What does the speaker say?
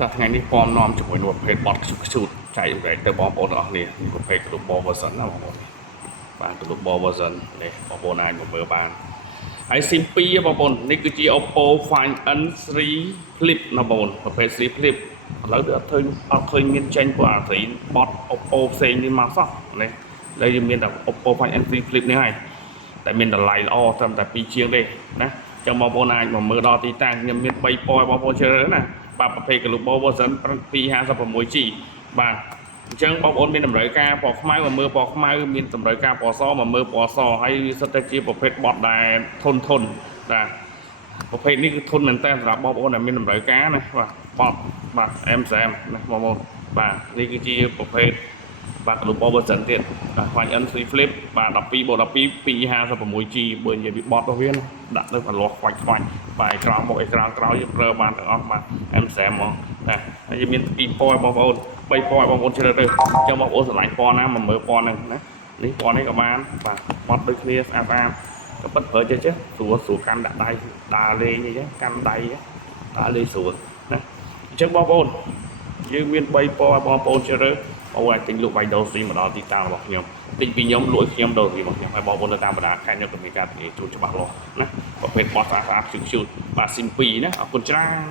តែថ្ងៃនេះពំនាំជាមួយនឹងប្រភេទបត់ឈូតចែករែកទៅបងប្អូនទាំងអស់គ្នាប្រភេទក្លុបបល version ណាបងប្អូនបាទក្លុបបល version នេះបងប្អូនអាចមកមើលបានហើយ SIM 2បងប្អូននេះគឺជា Oppo Find N3 Flip ណាបងប្អូនប្រភេទ 3 Flip ឥឡូវវាអត់ឃើញមានចេញពួកអា3បត់ Oppo ផ្សេងនេះមកសោះនេះឥឡូវមានតែ Oppo Find N3 Flip នេះហើយតែមានតម្លៃល្អត្រឹមតែ2ជាងទេណាចឹងបងប្អូនអាចមកមើលដល់ទីតាំងខ្ញុំមាន3ពណ៌បងប្អូនជ្រើសរើសណាបាទប្រភេទ Global version 256G បាទអញ្ចឹងបងប្អូនមានតម្រូវការពណ៌ខ្មៅមកមើលពណ៌ខ្មៅមានតម្រូវការពណ៌សមកមើលពណ៌សហើយវាសុទ្ធតែជាប្រភេទបត់ដែលធន់បាទប្រភេទនេះគឺធន់មែនតើសម្រាប់បងប្អូនដែលមានតម្រូវការណាបាទបត់បាទ M30 ណាបងប្អូនបាទនេះគឺជាប្រភេទបាទ Global version ទៀតបាទ Find N3 Flip បាទ12 + 12 256G បើនិយាយពីបត់របស់វាដាក់ទៅកន្លោះខ្វាច់បាទអេក្រង់មុខអេក្រង់ក្រោយយើងប្រើបានទាំងអស់បាទ M30 ហ្មងណាហើយមាន2ពណ៌បងប្អូន3ពណ៌បងប្អូនជ្រើសរើសអញ្ចឹងបងប្អូនស្រឡាញ់ពណ៌ណាមកមើលពណ៌ហ្នឹងណានេះពណ៌នេះក៏បានបាទបត់ដូចគ្នាស្អាតក៏ប៉ិតប្រើចេះស្រួលកាន់ដាក់ដៃដើរលេងអីចឹងកាន់ដៃដើរលេងស្រួលណាអញ្ចឹងបងប្អូនយើងមាន3ពណ៌បងប្អូនជ្រើសរើសបងអាចទិញលក់ Vido SIM មកដល់ទីតាំងរបស់ខ្ញុំទិញពីខ្ញុំលក់ខ្ញុំដូរពីរបស់ខ្ញុំហើយបងប្អូនទៅតាមបណ្ដាខេត្តខ្ញុំក៏មានការជូនច្បាស់លាស់ណាប្រភេទបត់ស្អាតឈឺបាទ SIM 2ណាអរគុណច្រើន